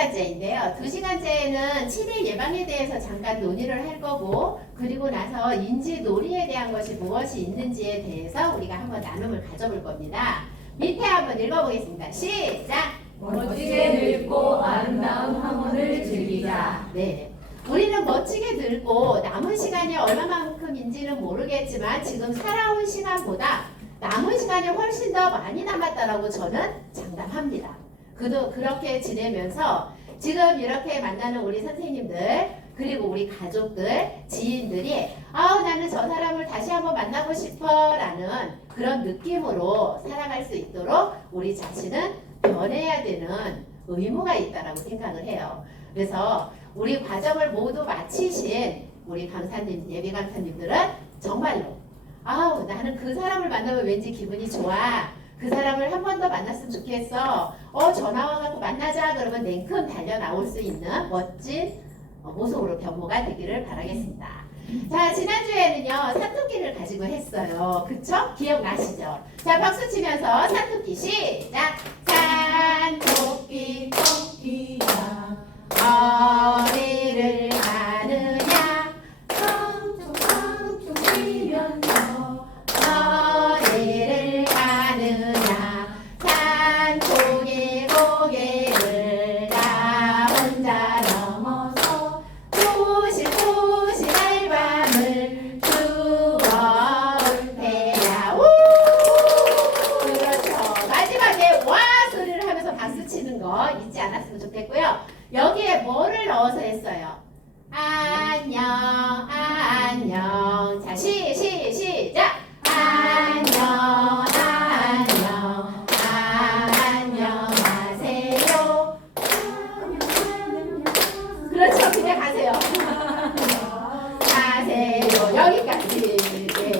2시간째인데요. 2시간째에는 치매 예방에 대해서 잠깐 논의를 할 거고, 그리고 나서 인지 놀이에 대한 것이 무엇이 있는지에 대해서 우리가 한번 나눔을 가져볼 겁니다. 밑에 한번 읽어보겠습니다. 시작! 멋지게 늙고 아름다운 황혼을 즐기자. 네. 우리는 멋지게 늙고 남은 시간이 얼마만큼인지는 모르겠지만 지금 살아온 시간보다 남은 시간이 훨씬 더 많이 남았다라고 저는 장담합니다. 그렇게 지내면서 지금 이렇게 만나는 우리 선생님들, 그리고 우리 가족들, 지인들이 나는 저 사람을 다시 한번 만나고 싶어 라는 그런 느낌으로 살아갈 수 있도록 우리 자신은 변해야 되는 의무가 있다라고 생각을 해요. 그래서 우리 과정을 모두 마치신 우리 강사님, 예비 강사님들은 정말로 나는 그 사람을 만나면 왠지 기분이 좋아. 그 사람을 한 번 더 만났으면 좋겠어. 전화 와갖고 만나자 그러면 냉큼 달려 나올 수 있는 멋진 모습으로 변모가 되기를 바라겠습니다. 자, 지난주에는요 산토끼를 가지고 했어요. 그쵸? 기억나시죠? 자, 박수 치면서 산토끼 시작! 산토끼 토끼야 어디를 가느냐 텅텅텅 뛰면서 어디를 가느냐 산토끼 고개를 나 혼자 넘어서 도실도실 알밤을 주워올 테야. 우! 그렇죠. 마지막에 와 소리를 하면서 박수 치는 거 잊지 않았으면 좋겠고요. 여기에 뭐를 넣어서 했어요? 안녕 안녕. 자, 시작. 안녕 안녕 안녕하세요. 그렇죠. 그냥 가세요. 가세요. 여기까지. 네,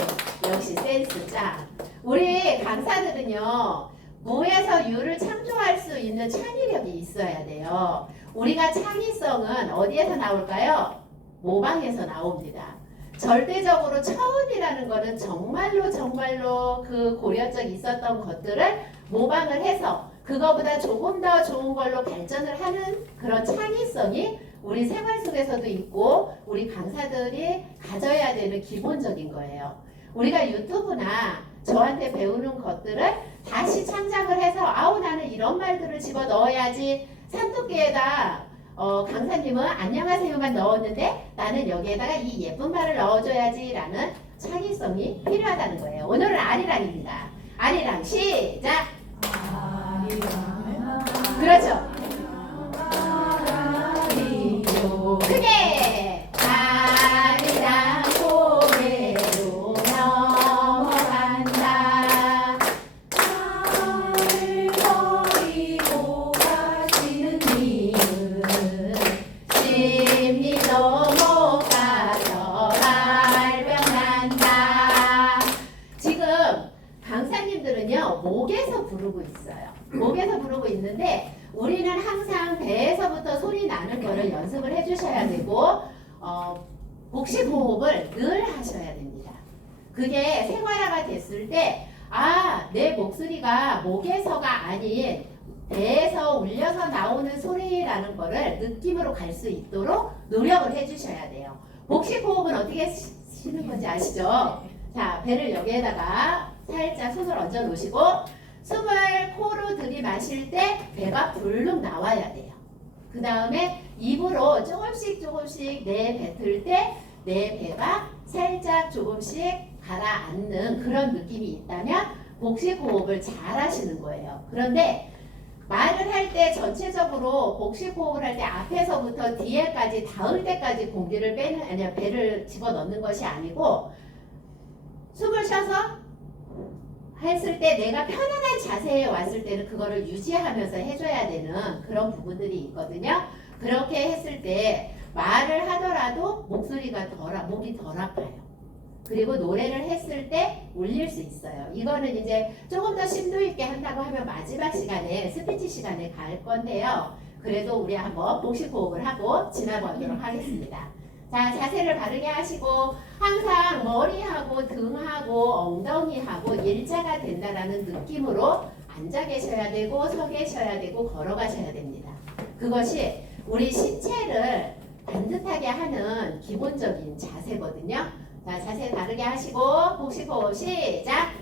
역시 센스 짱. 우리 강사들은요 무에서 유를 창조할 수 있는 창의력이 있어야 돼요. 우리가 창의성은 어디에서 나올까요? 모방에서 나옵니다. 절대적으로 처음이라는 것은 정말로 그 고려적 있었던 것들을 모방을 해서 그거보다 조금 더 좋은 걸로 발전을 하는 그런 창의성이 우리 생활 속에서도 있고 우리 강사들이 가져야 되는 기본적인 거예요. 우리가 유튜브나 저한테 배우는 것들을 다시 창작을 해서 나는 이런 말들을 집어 넣어야지. 산토끼에다 강사님은 안녕하세요만 넣었는데 나는 여기에다가 이 예쁜 말을 넣어줘야지 라는 창의성이 필요하다는 거예요. 오늘은 아리랑입니다. 아리랑 시작! 그렇죠. 크게! 아리랑 고개로 넘어간다. 하늘 버리고 가시는 님은 심리도 못 가서 발병난다. 지금 강사님들은요 목에서 부르고 있어요. 목에서 부르고 있는데 우리는 항상 배에서부터 소리 나는 거를 연습을 해주셔야 되고 복식호흡을 늘 하셔야 됩니다. 그게 생활화가 됐을 때 내 목소리가 목에서가 아닌 배에서 울려서 나오는 소리라는 거를 느낌으로 갈 수 있도록 노력을 해주셔야 돼요. 복식호흡은 어떻게 쉬는 건지 아시죠? 자, 배를 여기에다가 살짝 손을 얹어 놓으시고 숨을 코로 들이마실 때 배가 불룩 나와야 돼요. 그 다음에 입으로 조금씩 내뱉을 때 내 배가 살짝 조금씩 가라앉는 그런 느낌이 있다면 복식호흡을 잘 하시는 거예요. 그런데 말을 할 때 전체적으로 복식호흡을 할 때 앞에서부터 뒤에까지 닿을 때까지 공기를 배를 집어넣는 것이 아니고 숨을 쉬어서 했을 때 내가 편안한 자세에 왔을 때는 그거를 유지하면서 해줘야 되는 그런 부분들이 있거든요. 그렇게 했을 때 말을 하더라도 목이 덜 아파요. 그리고 노래를 했을 때 울릴 수 있어요. 이거는 이제 조금 더 심도 있게 한다고 하면 마지막 시간에 스피치 시간에 갈 건데요. 그래도 우리 한번 복식호흡을 하고 지나가도록 하겠습니다. 자, 자세를 바르게 하시고 항상 머리하고 등하고 엉덩이하고 일자가 된다라는 느낌으로 앉아 계셔야 되고 서 계셔야 되고 걸어가셔야 됩니다. 그것이 우리 신체를 반듯하게 하는 기본적인 자세거든요. 자, 자세 다르게 하시고 복식호흡 시작.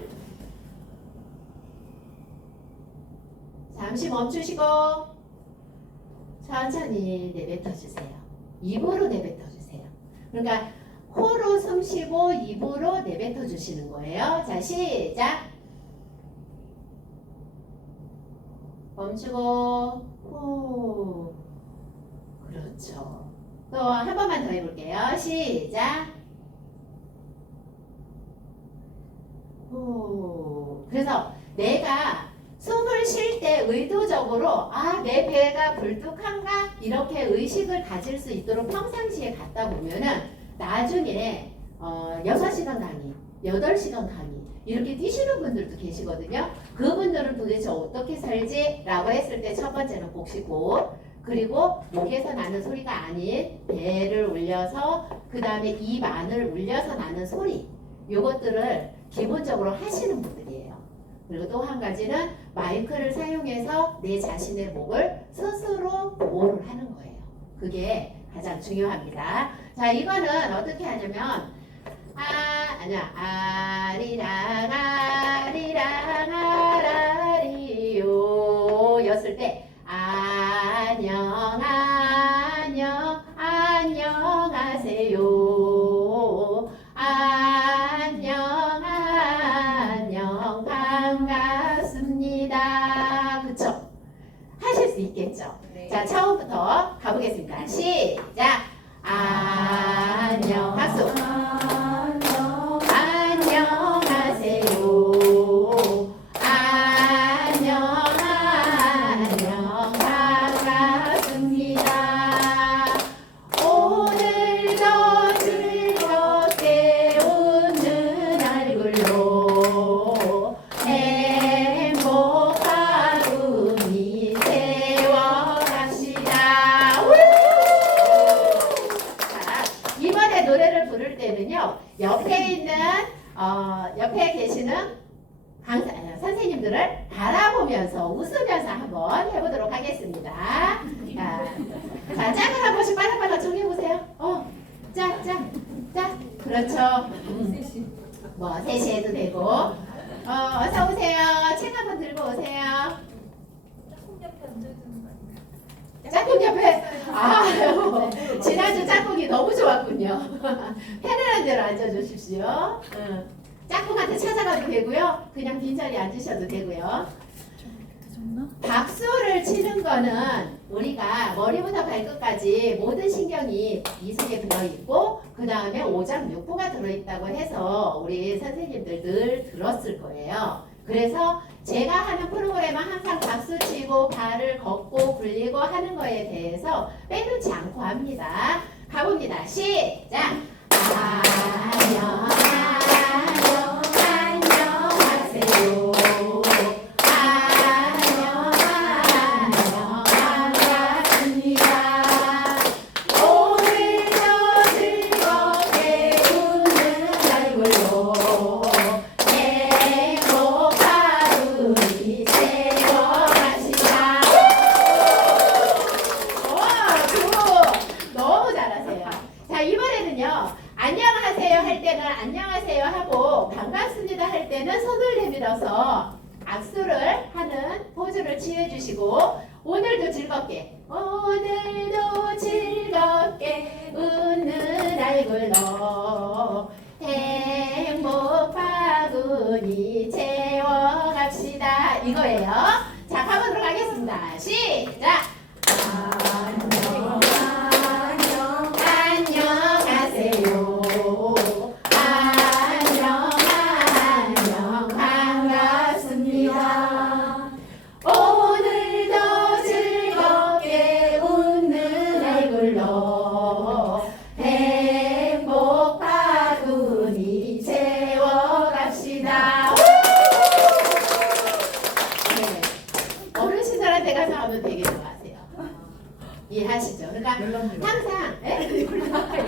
잠시 멈추시고 천천히 내뱉어 주세요. 입으로 내뱉어 주세요. 그러니까 코로 숨 쉬고 입으로 내뱉어 주시는 거예요. 자, 시작. 멈추고 호. 그렇죠. 또 한 번만 더 해볼게요. 시작. 호. 그래서 내가 숨을 쉴 때 의도적으로 내 배가 불뚝한가 이렇게 의식을 가질 수 있도록 평상시에 갖다 보면은 나중에 6시간 강의, 8시간 강의 이렇게 뛰시는 분들도 계시거든요. 그분들은 도대체 어떻게 살지? 라고 했을 때 첫 번째는 복식호흡, 그리고 목에서 나는 소리가 아닌 배를 울려서 그 다음에 입 안을 울려서 나는 소리, 요것들을 기본적으로 하시는 분들이에요. 그리고 또 한 가지는 마이크를 사용해서 내 자신의 목을 스스로 보호를 하는 거예요. 그게 가장 중요합니다. 자, 이거는 어떻게 하냐면 아리랑 아리랑 아라리요 였을 때 안녕 안녕 안녕하세요 안녕 안녕 반갑습니다. 그쵸? 하실 수 있겠죠? 네. 자, 처음부터 가보겠습니다. 시작. 안녕 박수. 안녕하세요. 안녕 안녕 반갑습니다. 오늘도 즐겁게 웃는 얼굴로 행복하군이 세워갑시다. 자, 이번에 노래를 부를 때는요, 옆에 계시는 선생님들을 바라보면서 웃으면서 한번 해보도록 하겠습니다. 자, 짝을 한 번씩 빨라빨라 정해보세요. 짝. 그렇죠. 뭐, 셋이 해도 되고. 어서 오세요. 책 한번 들고 오세요. 짝꿍 옆에. 지난주 짝꿍이 너무 좋았군요. 편안한 대로 앉아주십시오. 짝꿍한테 찾아가도 되고요. 그냥 빈자리에 앉으셔도 되고요. 박수를 치는 거는 우리가 머리부터 발끝까지 모든 신경이 이 속에 들어있고 그 다음에 오장육부가 들어있다고 해서 우리 선생님들 늘 들었을 거예요. 그래서 제가 하는 프로그램은 항상 박수 치고 발을 걷고 굴리고 하는 거에 대해서 빼놓지 않고 합니다. 가봅니다. 시작! 안녕 안녕하세요. 안녕 반갑습니다. 오늘도 즐겁게 웃는 얼굴로 행복하군이 세워갑시다. 너무 잘하세요. 자, 이번에는요, 안녕하세요 할 때는 안녕하세요 하고 반갑습니다 할 때는 손을 내밀어서 악수를 하는 포즈를 취해주시고 오늘도 즐겁게 웃는 얼굴로 행복하군이 채워갑시다 이거예요. 자, 가보도록 하겠습니다. 시작! 안녕하세요. 안녕 반갑습니다. 오늘도 즐겁게 웃는 얼굴로 행복하군이 채워갑시다. 네. 어르신들한테 가서 하면 되게 좋아하세요. 이해하시죠? 그러니까 항상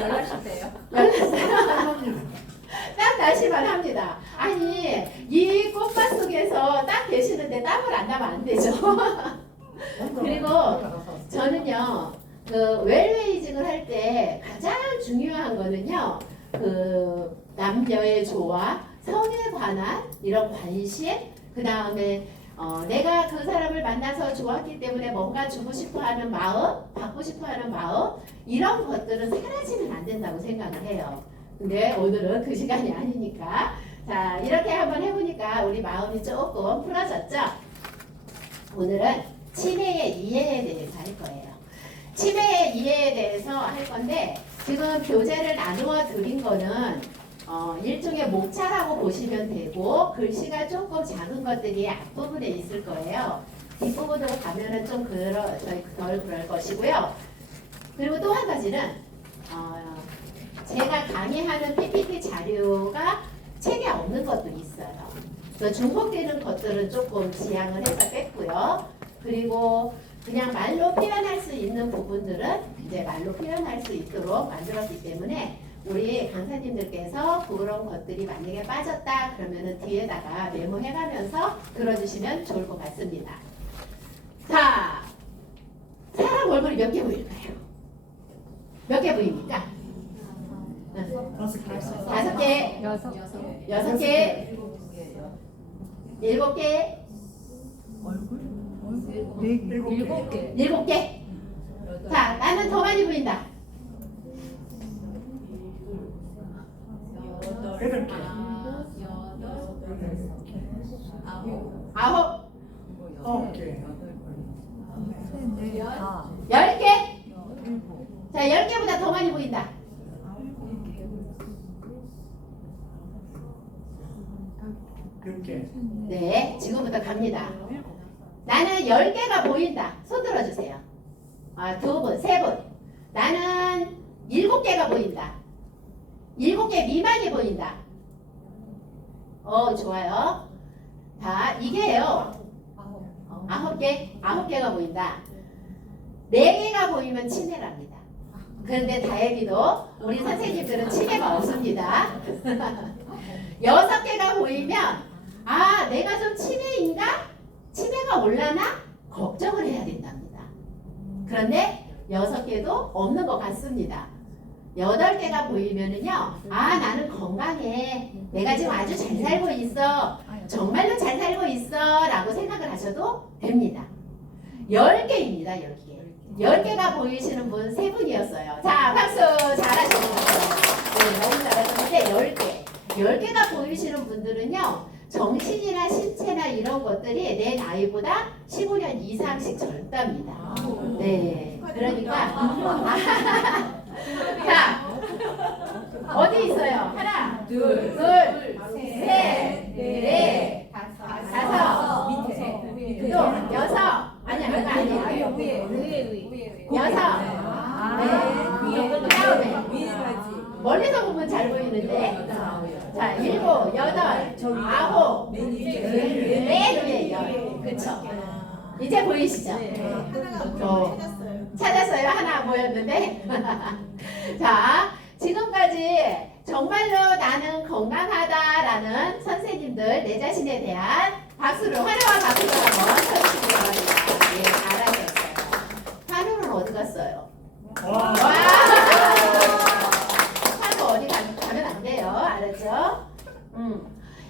연락주세요. 딱 다시만 합니다. 아니 이 꽃밭 속에서 딱 계시는데 땀을 안 나면 안 되죠. 그리고 저는요, 그 웰베이징을 할 때 가장 중요한 거는요, 그 남녀의 조화, 성에 관한 이런 관심, 그 다음에 내가 그 사람을 만나서 좋았기 때문에 뭔가 주고 싶어하는 마음, 받고 싶어하는 마음, 이런 것들은 사라지면 안 된다고 생각을 해요. 근데 오늘은 그 시간이 아니니까 자 이렇게 한번 해보니까 우리 마음이 조금 풀어졌죠? 오늘은 치매의 이해에 대해서 할 거예요. 치매의 이해에 대해서 할 건데 지금 교재를 나누어 드린 거는 일종의 목차라고 보시면 되고 글씨가 조금 작은 것들이 앞부분에 있을 거예요. 뒷부분으로 가면은 좀 덜 그럴 것이고요. 그리고 또 한 가지는 제가 강의하는 PPT 자료가 책에 없는 것도 있어요. 그래서 중복되는 것들은 조금 지양을 해서 뺐고요. 그리고 그냥 말로 표현할 수 있는 부분들은 이제 말로 표현할 수 있도록 만들었기 때문에 우리 강사님들께서 그런 것들이 만약에 빠졌다 그러면은 뒤에다가 메모해가면서 들어주시면 좋을 것 같습니다. 자, 사람 얼굴이 몇 개 보일까요? 몇 개 보입니까? 다섯 개, 여섯 개, 일곱 개, 일곱 개. 자, 나는 더 많이 보인다. 아홉, 열 개. 자, 열 개보다 더 많이 보인다. 네, 지금부터 갑니다. 나는 10개가 보인다. 손 들어주세요. 두 분, 세 분. 나는 7개가 보인다. 7개 미만이 보인다. 좋아요. 자, 이게요. 9개가 보인다. 4개가 보이면 치매랍니다. 그런데 다행히도 우리 선생님들은 치매가 없습니다. 6개가 보이면 내가 좀 치매인가? 치매가 올라나? 걱정을 해야 된답니다. 그런데 6개도 없는 것 같습니다. 8개가 보이면은요, 나는 건강해. 내가 지금 아주 잘 살고 있어. 정말로 잘 살고 있어. 라고 생각을 하셔도 됩니다. 10개입니다, 10개. 10개가 보이시는 분 3분이었어요. 자, 박수 잘하셨어요. 네, 너무 잘하셨는데 10개. 10개가 보이시는 분들은요, 정신이나 신체나 이런 것들이 내 나이보다 15년 이상씩 젊답니다. 네, 그러니까 자, 어디 있어요? 하나, 둘, 셋, 넷, 다섯, 또 여섯. 아니야, 그거 아니에요. 여섯. 네. 그다음에 멀리서 보면 잘 보이는데. 자, 7, 8, 9, 맨 위에 10. 그쵸? 이제 보이시죠? 찾았어요. 하나 보였는데. 자, 지금까지 정말로 나는 건강하다라는 선생님들 내 자신에 대한 박수를 환호와 박수를 한번 쳐주시기 바랍니다. 예, 잘하셨어요. 환호는 어디 갔어요? 와! 환호 어디 가면 안 돼요. 알았죠?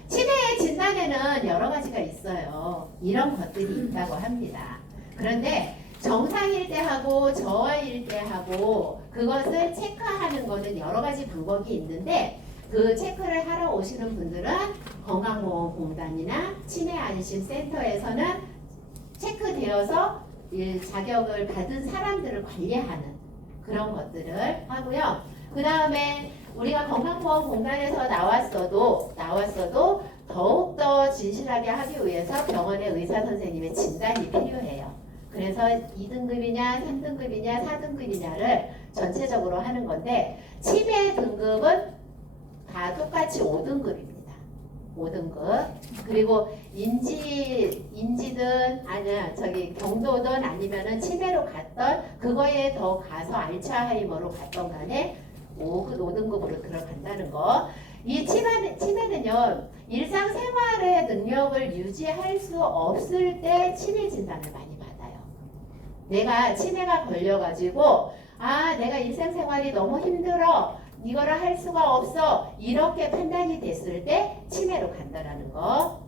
치매의 진단에는 여러 가지가 있어요. 이런 것들이 있다고 합니다. 그런데 정상일 때 하고 저하일 때 하고 그것을 체크하는 거는 여러 가지 방법이 있는데 그 체크를 하러 오시는 분들은 건강보험공단이나 치매안심센터에서는 체크되어서 자격을 받은 사람들을 관리하는 그런 것들을 하고요. 그 다음에 우리가 건강보험공단에서 나왔어도 더욱더 진실하게 하기 위해서 병원의 의사선생님의 진단이 필요해요. 그래서 2등급이냐 3등급이냐 4등급이냐를 전체적으로 하는 건데 치매 등급은 다 똑같이 5등급입니다. 5등급. 그리고 인지든 아니야 경도든 아니면은 치매로 갔던 그거에 더 가서 알츠하이머로 갔던 간에 5등급으로 들어간다는 거. 이 치매는요 일상생활의 능력을 유지할 수 없을 때 치매 진단을 많이 받아요. 내가 치매가 걸려가지고 아 내가 일상생활이 너무 힘들어 이거를 할 수가 없어 이렇게 판단이 됐을 때 치매로 간다라는 거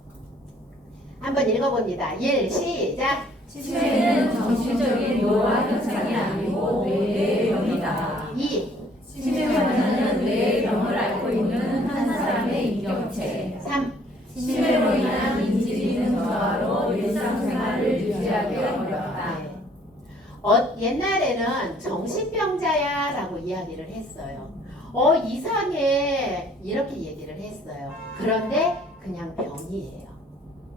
한번 읽어봅니다. 1. 시작. 치매는 정신적인 노화 현상이 아니고 뇌의 병이다. 2. 치매 환자는 뇌의 병을 앓고 있는 한 사람의 인격체. 3. 치매로 인한 인지 기능 저하로 일상생활을 유지하기 어렵다. 옛날에는 정신병자야 라고 이야기를 했어요. 이상해 이렇게 얘기를 했어요. 그런데 그냥 병이에요.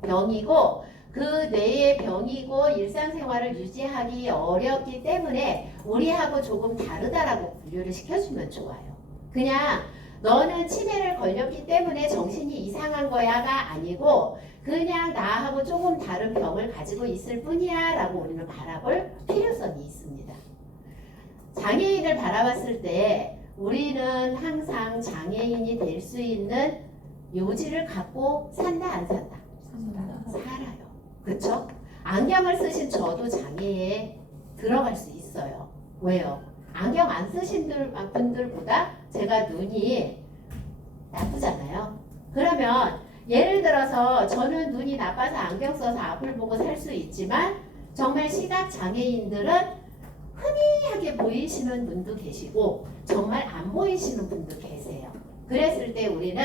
병이고 그 뇌의 병이고 일상생활을 유지하기 어렵기 때문에 우리하고 조금 다르다라고 분류를 시켜주면 좋아요. 그냥 너는 치매를 걸렸기 때문에 정신이 이상한 거야가 아니고 그냥 나하고 조금 다른 병을 가지고 있을 뿐이야 라고 우리는 바라볼 필요성이 있습니다. 장애인을 바라봤을 때 우리는 항상 장애인이 될 수 있는 요지를 갖고 산다 안 산다? 살아요. 그쵸? 안경을 쓰신 저도 장애에 들어갈 수 있어요. 왜요? 안경 안 쓰신 분들보다 제가 눈이 나쁘잖아요. 그러면 예를 들어서 저는 눈이 나빠서 안경 써서 앞을 보고 살 수 있지만 정말 시각 장애인들은 희미하게 보이시는 분도 계시고 정말 안 보이시는 분도 계세요. 그랬을 때 우리는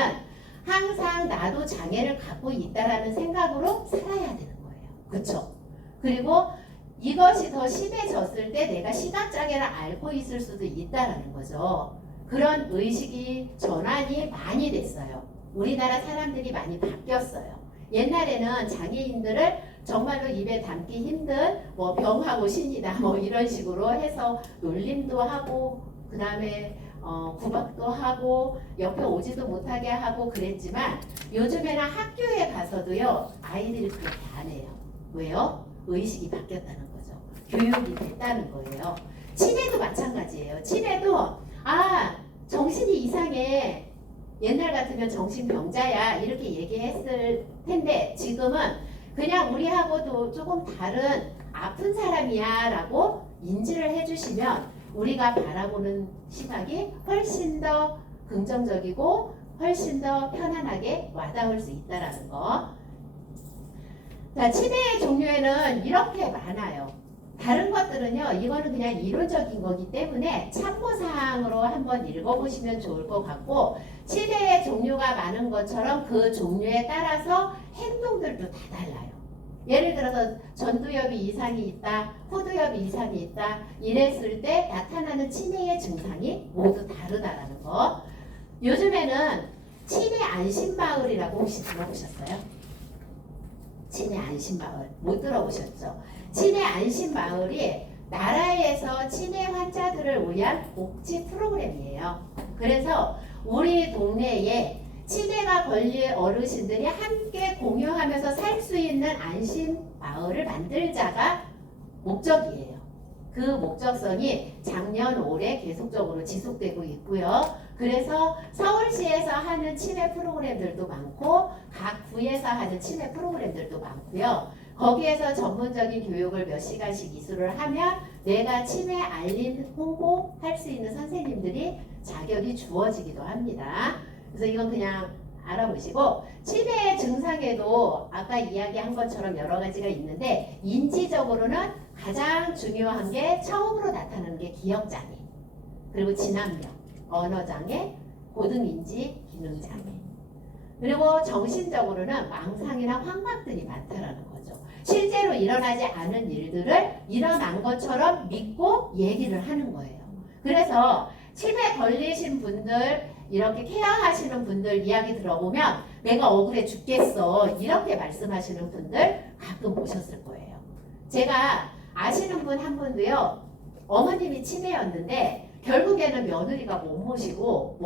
항상 나도 장애를 갖고 있다라는 생각으로 살아야 되는 거예요. 그렇죠? 그리고 이것이 더 심해졌을 때 내가 시각장애를 앓고 있을 수도 있다라는 거죠. 그런 의식이 전환이 많이 됐어요. 우리나라 사람들이 많이 바뀌었어요. 옛날에는 장애인들을 정말로 입에 담기 힘든 뭐 병하고 신이다 뭐 이런 식으로 해서 놀림도 하고 그 다음에 구박도 하고 옆에 오지도 못하게 하고 그랬지만 요즘에는 학교에 가서도요 아이들이 그렇게 안 해요. 왜요? 의식이 바뀌었다는 거죠. 교육이 됐다는 거예요. 치매도 마찬가지예요. 치매도 정신이 이상해. 옛날 같으면 정신병자야 이렇게 얘기했을 텐데 지금은 그냥 우리하고도 조금 다른 아픈 사람이야 라고 인지를 해주시면 우리가 바라보는 시각이 훨씬 더 긍정적이고 훨씬 더 편안하게 와닿을 수 있다는 거. 자, 치매의 종류에는 이렇게 많아요. 다른 것들은요, 이거는 그냥 이론적인 거기 때문에 참고사항으로 한번 읽어보시면 좋을 것 같고, 치매의 종류가 많은 것처럼 그 종류에 따라서 행동들도 다 달라요. 예를 들어서 전두엽이 이상이 있다, 후두엽이 이상이 있다 이랬을 때 나타나는 치매의 증상이 모두 다르다라는 거. 요즘에는 치매 안심마을이라고 혹시 들어보셨어요? 치매 안심마을 못 들어보셨죠? 치매 안심마을이 나라에서 치매 환자들을 위한 복지 프로그램이에요. 그래서 우리 동네에 치매가 걸린 어르신들이 함께 공유하면서 살 수 있는 안심마을을 만들자가 목적이에요. 그 목적성이 작년 올해 계속적으로 지속되고 있고요. 그래서 서울시에서 하는 치매 프로그램들도 많고 각 구에서 하는 치매 프로그램들도 많고요. 거기에서 전문적인 교육을 몇 시간씩 이수를 하면 내가 치매 알림 홍보할 수 있는 선생님들이 자격이 주어지기도 합니다. 그래서 이건 그냥 알아보시고 치매 증상에도 아까 이야기한 것처럼 여러 가지가 있는데 인지적으로는 가장 중요한 게 처음으로 나타나는 게 기억장애 그리고 진압력, 언어장애, 고등인지 기능장애 그리고 정신적으로는 망상이나 환각들이 많다라는 거죠. 실제로 일어나지 않은 일들을 일어난 것처럼 믿고 얘기를 하는 거예요. 그래서 치매 걸리신 분들 이렇게 케어하시는 분들 이야기 들어보면 내가 억울해 죽겠어 이렇게 말씀하시는 분들 가끔 보셨을 거예요. 제가 아시는 분 한 분도요 어머님이 치매였는데 결국에는 며느리가 못 모시고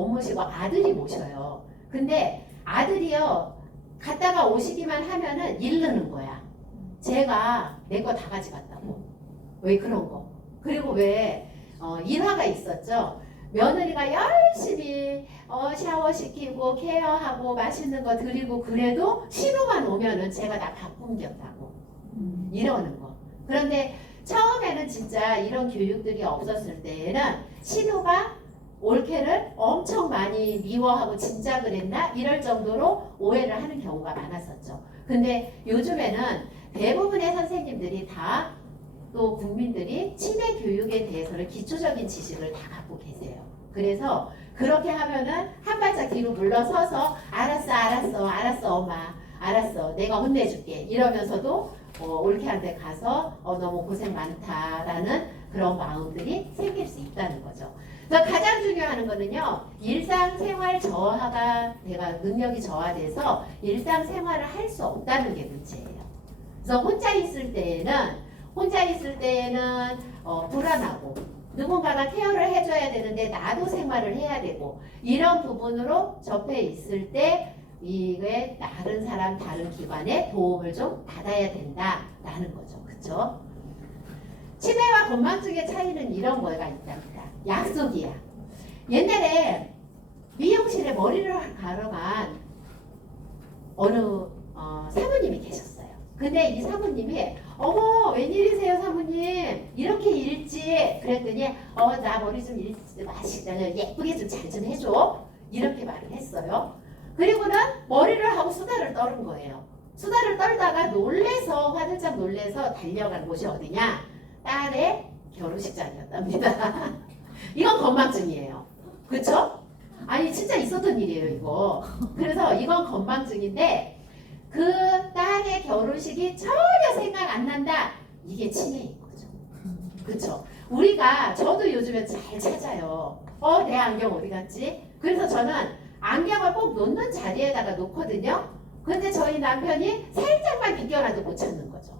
아들이 모셔요. 근데 아들이요 갔다가 오시기만 하면은 잃는 거야. 제가 내 거 다 가져갔다고. 왜 그런 거. 그리고 왜 일화가 있었죠. 며느리가 열심히 샤워시키고 케어하고 맛있는 거 드리고 그래도 신호만 오면은 제가 다 바꾼겼다고 이러는 거. 그런데 처음에는 진짜 이런 교육들이 없었을 때에는 신우가 올케를 엄청 많이 미워하고 진짜 그랬나 이럴 정도로 오해를 하는 경우가 많았었죠. 근데 요즘에는 대부분의 선생님들이 다 또 국민들이 치매 교육에 대해서는 기초적인 지식을 다 갖고 계세요. 그래서 그렇게 하면은 한 발짝 뒤로 물러서서 알았어 엄마 알았어 내가 혼내줄게 이러면서도 올케한테 가서 너무 고생 많다라는 그런 마음들이 생길 수 있다는 거죠. 그래서 가장 중요한 거는요, 일상생활 저하가 능력이 저하돼서 일상생활을 할 수 없다는 게 문제예요. 그래서 혼자 있을 때에는 불안하고 누군가가 케어를 해줘야 되는데 나도 생활을 해야 되고 이런 부분으로 접해 있을 때 이게 다른 사람, 다른 기관의 도움을 좀 받아야 된다라는 거죠. 그쵸? 치매와 건망증의 차이는 이런 거가 있답니다. 약속이야. 옛날에 미용실에 머리를 가러 간 어느 사모님이 계셨어요. 근데 이 사모님이 어머 웬일이세요 사모님 이렇게 일찍 그랬더니 나 머리 좀 예쁘게 좀 잘 좀 해줘 이렇게 말을 했어요. 그리고는 머리를 하고 수다를 떠는 거예요. 수다를 떨다가 화들짝 놀래서 달려간 곳이 어디냐? 딸의 결혼식장이었답니다. 이건 건망증이에요. 그쵸? 아니 진짜 있었던 일이에요 이거. 그래서 이건 건망증인데 그 딸의 결혼식이 전혀 생각 안 난다. 이게 치매인 거죠. 그쵸? 저도 요즘에 잘 찾아요. 내 안경 어디 갔지? 그래서 저는 안경을 꼭 놓는 자리에다가 놓거든요. 근데 저희 남편이 살짝만 비껴놔도 못 찾는 거죠.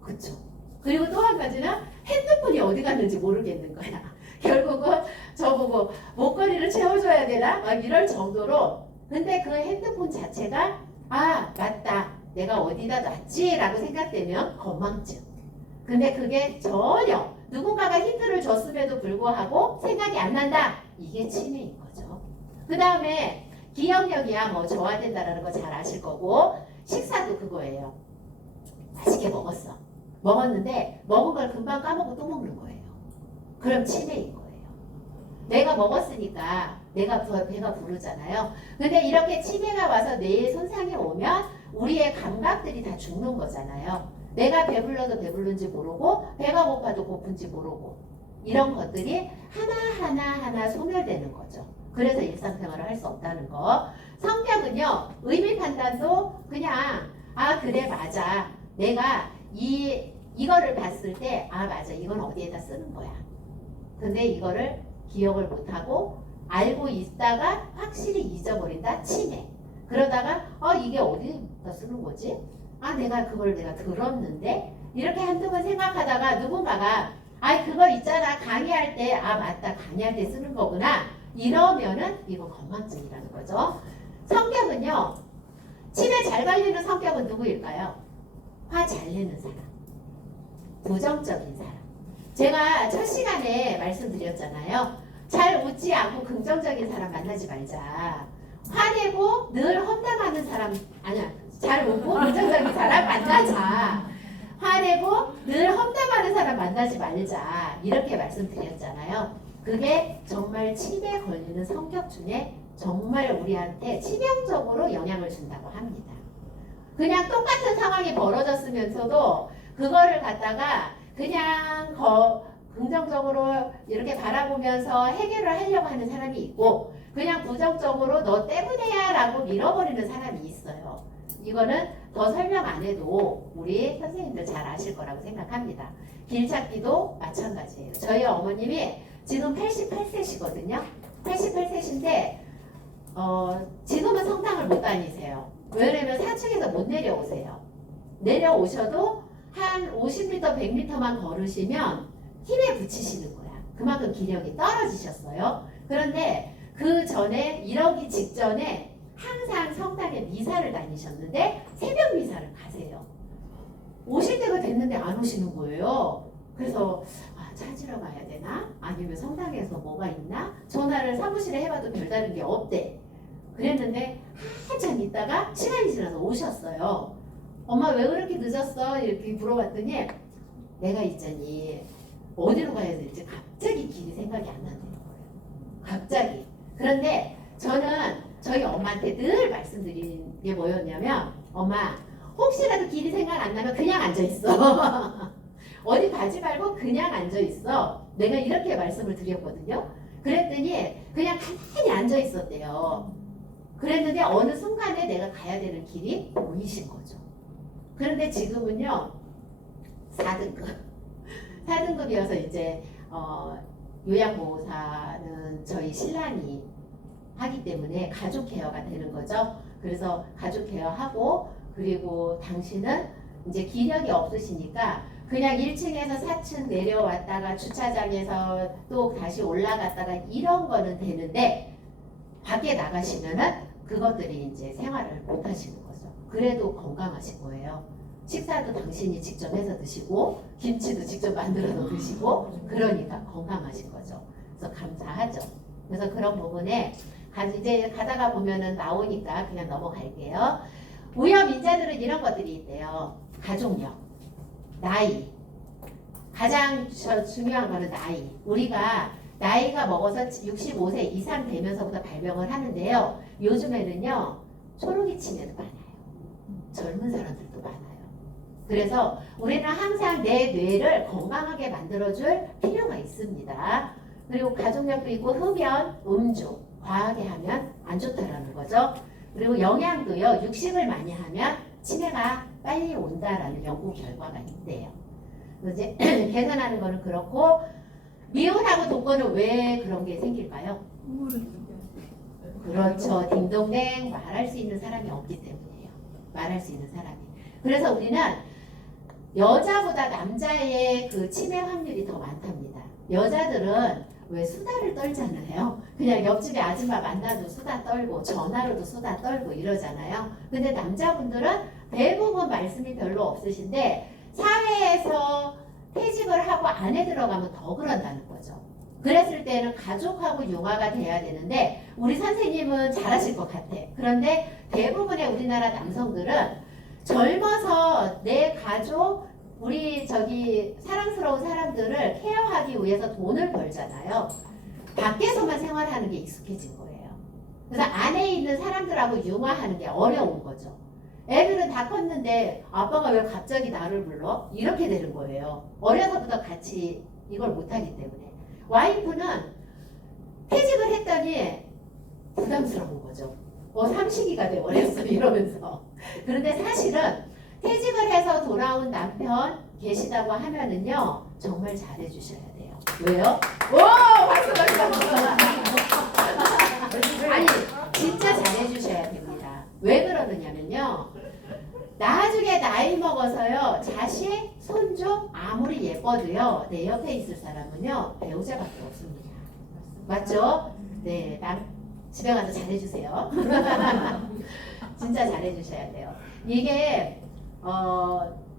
그쵸? 그리고 또 한 가지는 핸드폰이 어디 갔는지 모르겠는 거야. 결국은 저보고 목걸이를 채워줘야 되나? 막 이럴 정도로. 근데 그 핸드폰 자체가 맞다. 내가 어디다 놨지? 라고 생각되면 건망증. 근데 그게 전혀 누군가가 힌트를 줬음에도 불구하고 생각이 안 난다. 이게 치매인 거죠. 그 다음에 기억력이야 저하된다라는 거 잘 아실 거고 식사도 그거예요. 맛있게 먹었는데 먹은 걸 금방 까먹고 또 먹는 거예요. 그럼 치매인 거예요. 내가 먹었으니까 배가 부르잖아요. 근데 이렇게 치매가 와서 뇌에 손상이 오면 우리의 감각들이 다 죽는 거잖아요. 내가 배불러도 배부른지 모르고 배가 고파도 고픈지 모르고 이런 것들이 하나하나 소멸되는 거죠. 그래서 일상생활을 할 수 없다는 거. 성격은요, 의미 판단도 그냥 그래 맞아. 내가 이거를 봤을 때 맞아 이건 어디에다 쓰는 거야. 근데 이거를 기억을 못하고 알고 있다가 확실히 잊어버린다. 치매. 그러다가 이게 어디다 쓰는 거지? 내가 들었는데 이렇게 한두 번 생각하다가 누군가가 그거 있잖아 강의할 때 맞다 강의할 때 쓰는 거구나 이러면은 이거 건망증이라는 거죠. 성격은요, 치매 잘 걸리는 성격은 누구일까요? 화 잘 내는 사람, 부정적인 사람. 제가 첫 시간에 말씀드렸잖아요. 잘 웃지 않고 긍정적인 사람 만나지 말자. 화내고 늘 험담하는 사람 잘 웃고 긍정적인 사람 만나자. 화내고 늘 험담하는 사람 만나지 말자. 이렇게 말씀드렸잖아요. 그게 정말 치매 걸리는 성격 중에 정말 우리한테 치명적으로 영향을 준다고 합니다. 그냥 똑같은 상황이 벌어졌으면서도 그거를 갖다가 그냥 긍정적으로 이렇게 바라보면서 해결을 하려고 하는 사람이 있고 그냥 부정적으로 너 때문에야 라고 밀어버리는 사람이 있어요. 이거는 더 설명 안 해도 우리 선생님들 잘 아실 거라고 생각합니다. 길찾기도 마찬가지예요. 저희 어머님이 지금 88세시거든요. 88세신데 지금은 성당을 못 다니세요. 왜냐면 4층에서 못 내려오세요. 내려오셔도 한 50m, 100m만 걸으시면 힘에 부치시는 거야. 그만큼 기력이 떨어지셨어요. 그런데 그 전에 이러기 직전에 항상 성당에 미사를 다니셨는데 새벽 미사를 가세요. 오실 때가 됐는데 안 오시는 거예요. 그래서 찾으러 가야 되나? 아니면 성당에서 뭐가 있나? 전화를 사무실에 해봐도 별다른 게 없대. 그랬는데 한참 있다가 시간이 지나서 오셨어요. 엄마 왜 그렇게 늦었어? 이렇게 물어봤더니 내가 있자니 어디로 가야 될지 갑자기 길이 생각이 안 나는 거예요. 갑자기. 그런데 저는 저희 엄마한테 늘 말씀드린 게 뭐였냐면, 엄마 혹시라도 길이 생각 안 나면 그냥 앉아 있어. 어디 가지 말고 그냥 앉아 있어. 내가 이렇게 말씀을 드렸거든요. 그랬더니 그냥 가만히 앉아 있었대요. 그랬는데 어느 순간에 내가 가야 되는 길이 보이신 거죠. 그런데 지금은요 4등급이어서 이제 요양보호사는 저희 신랑이 하기 때문에 가족 케어가 되는 거죠. 그래서 가족 케어하고, 그리고 당신은 이제 기력이 없으시니까 그냥 1층에서 4층 내려왔다가 주차장에서 또 다시 올라갔다가 이런 거는 되는데, 밖에 나가시면은 그것들이 이제 생활을 못 하시는 거죠. 그래도 건강하신 거예요. 식사도 당신이 직접 해서 드시고 김치도 직접 만들어서 드시고, 그러니까 건강하신 거죠. 그래서 감사하죠. 그래서 그런 부분에 이제 가다가 보면은 나오니까 그냥 넘어갈게요. 무협 인자들은 이런 것들이 있대요. 가족력, 나이. 가장 중요한 거는 나이. 우리가 나이가 먹어서 65세 이상 되면서부터 발병을 하는데요. 요즘에는요 초록이 치매도 많아요. 젊은 사람들도 많아요. 그래서 우리는 항상 내 뇌를 건강하게 만들어줄 필요가 있습니다. 그리고 가족력도 있고, 흡연, 음주 과하게 하면 안 좋다라는 거죠. 그리고 영양도요, 육식을 많이 하면 치매가 빨리 온다라는 연구 결과가 있대요. 이제 계산하는 거는 그렇고, 미혼하고 독거는 왜 그런 게 생길까요? 그렇죠. 딩동댕 말할 수 있는 사람이 없기 때문이에요. 말할 수 있는 사람이. 그래서 우리는 여자보다 남자의 그 치매 확률이 더 많답니다. 여자들은 왜 수다를 떨잖아요. 그냥 옆집에 아줌마 만나도 수다 떨고 전화로도 수다 떨고 이러잖아요. 근데 남자분들은 대부분 말씀이 별로 없으신데 사회에서 퇴직을 하고 안에 들어가면 더 그런다는 거죠. 그랬을 때는 가족하고 융화가 돼야 되는데, 우리 선생님은 잘하실 것 같아. 그런데 대부분의 우리나라 남성들은 젊어서 내 가족, 우리 저기 사랑스러운 사람들을 케어하기 위해서 돈을 벌잖아요. 밖에서만 생활하는 게 익숙해진 거예요. 그래서 안에 있는 사람들하고 융화하는 게 어려운 거죠. 애들은 다 컸는데 아빠가 왜 갑자기 나를 불러? 이렇게 되는 거예요. 어려서부터 같이 이걸 못하기 때문에. 와이프는 퇴직을 했더니 부담스러운 거죠. 삼식이가 돼버렸어 이러면서. 그런데 사실은 퇴직을 해서 돌아온 남편 계시다고 하면은요 정말 잘해주셔야 돼요. 왜요? 오! 박수 아니 진짜 잘해주셔야 됩니다. 왜 그러느냐면요, 나중에 나이 먹어서요 자식, 손주 아무리 예뻐도요 내 옆에 있을 사람은요 배우자밖에 없습니다. 맞죠? 네, 집에 가서 잘해주세요. 진짜 잘해주셔야 돼요. 이게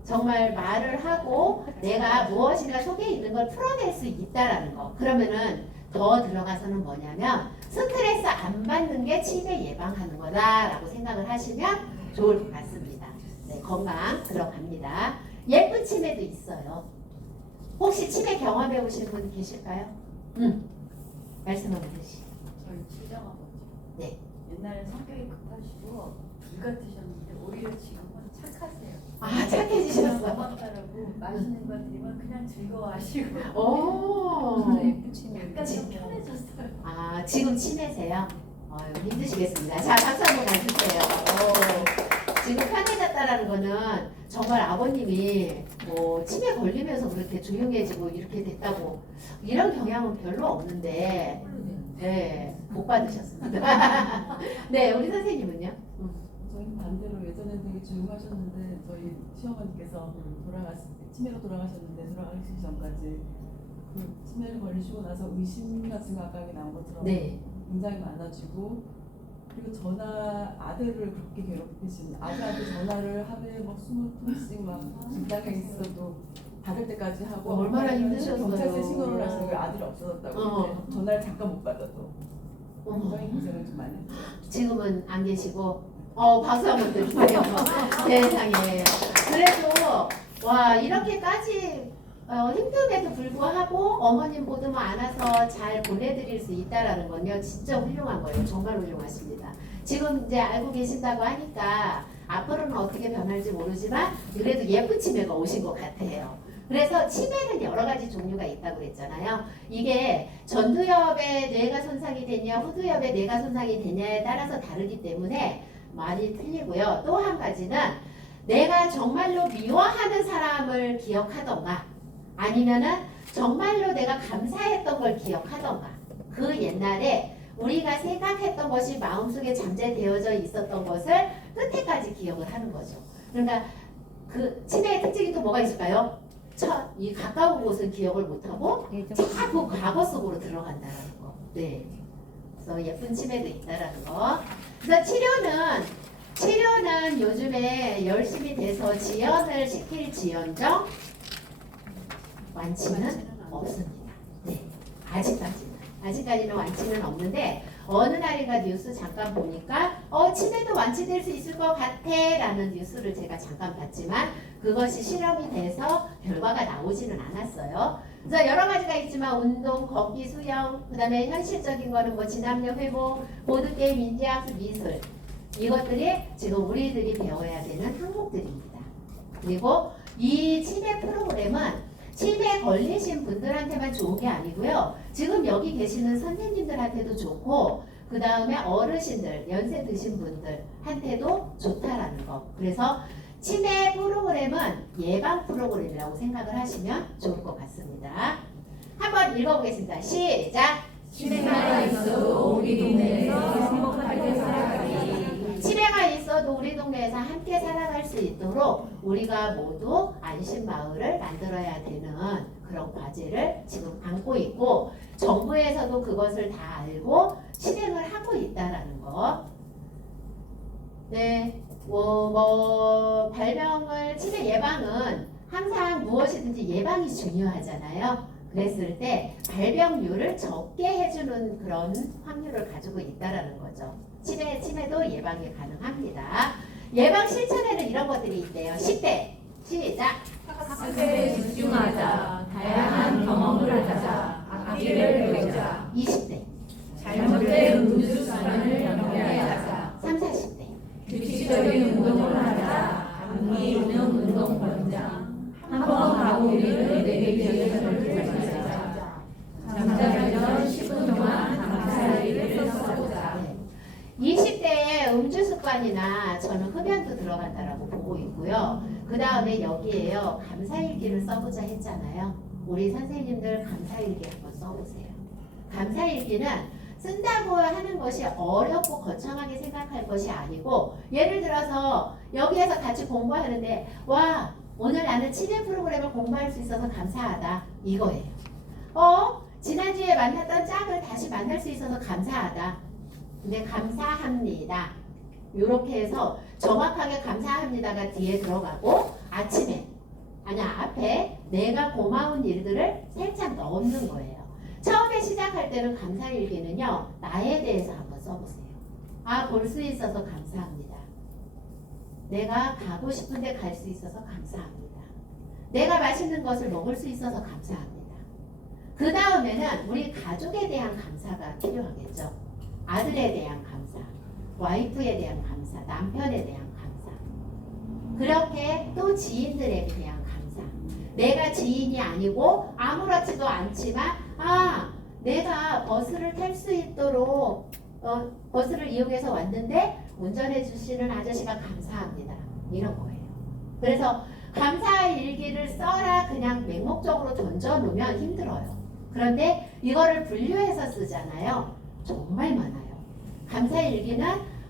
정말 말을 하고 내가 무엇인가 속에 있는 걸 풀어낼 수 있다라는 거. 그러면은 더 들어가서는 뭐냐면 스트레스 안 받는 게 치매 예방하는 거다라고 생각을 하시면 좋을 것 같습니다. 네, 건강 들어갑니다. 예쁜 치매도 있어요. 혹시 치매 경험해 보신 분 계실까요? 말씀 한번 해주시죠. 저희 친정아버지. 네. 옛날에 성격이 급하시고 불 같으셨는데 오히려 지금은 착하세요. 아, 착해지셨어. 도망가라고 맛있는 거 드리면 그냥 즐거워하시고. 오. 약간 좀 편해졌어요. 아, 지금 치매세요? 힘드시겠습니다. 자, 박수 한번 가주세요. 지금 편해졌다라는 거는 정말 아버님이 치매 걸리면서 그렇게 조용해지고 이렇게 됐다고, 이런 경향은 별로 없는데, 네, 복 받으셨습니다. 네, 우리 선생님은요? 저희는 반대로 예전에 되게 조용하셨는데 저희 시어머니께서 치매로 돌아가셨는데 돌아가시기 전까지 그 치매를 걸리시고 나서 의심 같은 거 아까 나온 것처럼 네. 굉장히 많아지고, 그리고 아들을 그렇게 괴롭히신 아들한테 전화를 하루에 막 20통씩 막 직장에 있어도 받을 때까지 하고, 얼마나 힘드셨어요. 경찰서에 신고를 하시는 거예요. 아들이 없어졌다고. 근데 전화를 잠깐 못 받아도 굉장히 고생을 좀 많이 했어요. 지금은 안 계시고, 박수 한번 드리세요. 세상에. 그래도 와, 이렇게까지 힘듦에도 불구하고 어머님 보듬어 안아서 잘 보내드릴 수 있다라는 건요 진짜 훌륭한 거예요. 정말 훌륭하십니다. 지금 이제 알고 계신다고 하니까 앞으로는 어떻게 변할지 모르지만 그래도 예쁜 치매가 오신 것 같아요. 그래서 치매는 여러 가지 종류가 있다고 그랬잖아요. 이게 전두엽에 뇌가 손상이 됐냐 후두엽에 뇌가 손상이 됐냐에 따라서 다르기 때문에 많이 틀리고요. 또 한 가지는 내가 정말로 미워하는 사람을 기억하던가 아니면은 정말로 내가 감사했던 걸 기억하던가 그 옛날에 우리가 생각했던 것이 마음속에 잠재되어져 있었던 것을 끝에까지 기억을 하는 거죠. 그러니까 그 치매의 특징이 또 뭐가 있을까요? 이 가까운 곳은 기억을 못하고 자꾸 과거 속으로 들어간다는 거. 네. 그래서 예쁜 치매도 있다라는 거. 그래서 치료는 요즘에 열심히 돼서 지연을 시킬지언정 완치는 없습니다. 네. 아직까지는 완치는 없는데 어느 날인가 뉴스 잠깐 보니까 치매도 완치될 수 있을 것 같아 라는 뉴스를 제가 잠깐 봤지만 그것이 실험이 돼서 결과가 나오지는 않았어요. 그래서 여러 가지가 있지만 운동, 걷기, 수영, 그 다음에 현실적인 거는 뭐 진압력 회복, 보드게임, 인지학습, 미술 이것들이 지금 우리들이 배워야 되는 항목들입니다. 그리고 이 치매 프로그램은 치매 걸리신 분들한테만 좋은 게 아니고요. 지금 여기 계시는 선생님들한테도 좋고 그 다음에 어르신들, 연세 드신 분들한테도 좋다라는 거. 그래서 치매 프로그램은 예방 프로그램이라고 생각을 하시면 좋을 것 같습니다. 한번 읽어보겠습니다. 시작! 치매가 있어도 우리 동네에서 행복하게 살아가기. 치매가 있어도 우리 동네에서 함께 살아갈 수 있도록 우리가 모두 안심마을을 만들어야 되는 그런 과제를 지금 안고 있고 정부에서도 그것을 다 알고 실행을 하고 있다라는 거. 네, 발병을 치매 예방은 항상 무엇이든지 예방이 중요하잖아요. 그랬을 때 발병률을 적게 해주는 그런 확률을 가지고 있다라는 거죠. 치매도 예방이 가능합니다. 예방 실천에는 이런 것들이 있대요. 10대 시작. 학습에 집중하자. 다양한 경험을 하자. 악기를 배우자. 20대 잘못된 음주 습관을 경계하자. 3, 40대 규칙적인 운동을 하자. 감기 있는 운동 권장. 한 번 가고 우리를 내게 기억을 결정하자. 잠자기 전 10분 동안 감사일기를 써보자. 20대에 음주 습관이나 저는 흡연도 들어간다라고 보고 있고요. 그 다음에 여기에요. 감사일기를 써보자 했잖아요. 우리 선생님들 감사일기 한번 써보세요. 감사일기는 쓴다고 하는 것이 어렵고 거창하게 생각할 것이 아니고 예를 들어서 여기에서 같이 공부하는데 와 오늘 나는 치매 프로그램을 공부할 수 있어서 감사하다 이거예요. 지난주에 만났던 짝을 다시 만날 수 있어서 감사하다. 근데 감사합니다. 이렇게 해서 정확하게 감사합니다가 뒤에 들어가고 앞에 내가 고마운 일들을 살짝 넣는 거예요. 처음에 시작할 때는 감사일기는요. 나에 대해서 한번 써보세요. 볼 수 있어서 감사합니다. 내가 가고 싶은데 갈 수 있어서 감사합니다. 내가 맛있는 것을 먹을 수 있어서 감사합니다. 그 다음에는 우리 가족에 대한 감사가 필요하겠죠. 아들에 대한 감사, 와이프에 대한 감사, 남편에 대한 감사. 그렇게 또 지인들에 대한 감사. 내가 지인이 아니고 아무렇지도 않지만 내가 버스를 탈 수 있도록 버스를 이용해서 왔는데 운전해 주시는 아저씨가 감사합니다. 이런 거예요. 그래서 감사 일기를 써라 그냥 맹목적으로 던져놓으면 힘들어요. 그런데 이거를 분류해서 쓰잖아요. 정말 많아요. 감사 일기는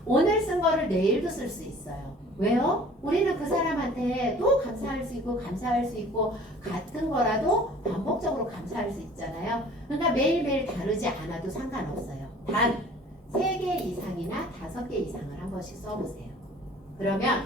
오늘 쓴 거를 내일도 쓸 수 있어요. 왜요? 우리는 그 사람한테 또 감사할 수 있고 같은 거라도 반복적으로 감사할 수 있잖아요. 그러니까 매일매일 다르지 않아도 상관없어요. 단 3개 이상이나 5개 이상을 한 번씩 써보세요. 그러면